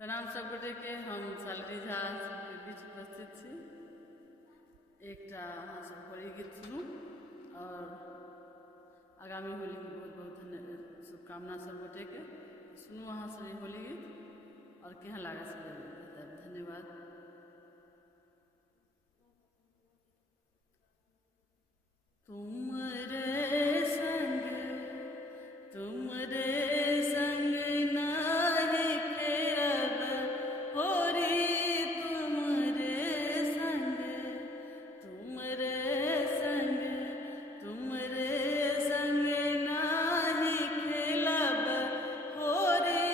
प्रणाम सब गोटे के। हम सालरी झा सबके बीच उपस्थित छी। एकटा अहाँ सब होली गीत सुनू और आगामी होली की बहुत बहुत शुभकामना सब गोटे के। सुनू अहाँ सब होली गीत और केहन लागत से बताएब। धन्यवाद। तुमरे संग नाही खेलब होरी, तुमरे संग नाही खेलब होरी,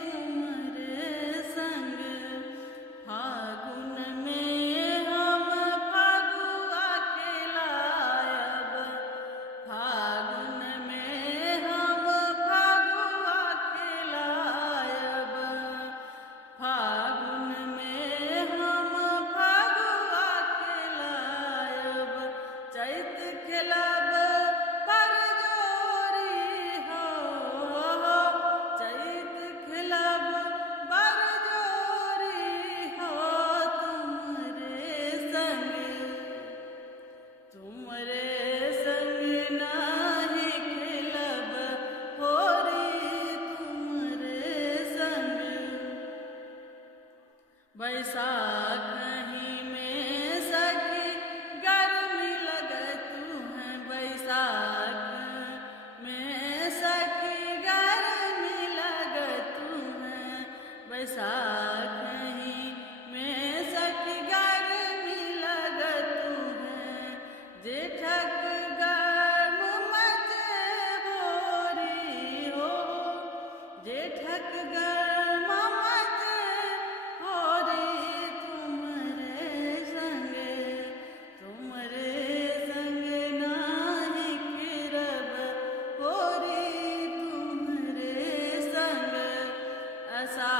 तुमरे संग फागुन में हम फगुआ खेलायब, फागुन में हम फगुआ खेलायब, फागुन में हम फगुआ खेलायब, चैत खेलब बरजोरी हो, चैत खेलब बरजोरी हो, तुमरे संग नाही खेलब होरी, तुमरे संग बैसाख ही में सखी गर्मी लगतू है, बैसाख में सखी गर्मी लगतू है, बैसाख ही में सखी गर्मी लगतू है, जेठक गर्म मचे भोरी हो, जेठक गर्म मचे भोरी, तुमरे संग नाही खेलब होरी, तुमरे संग असा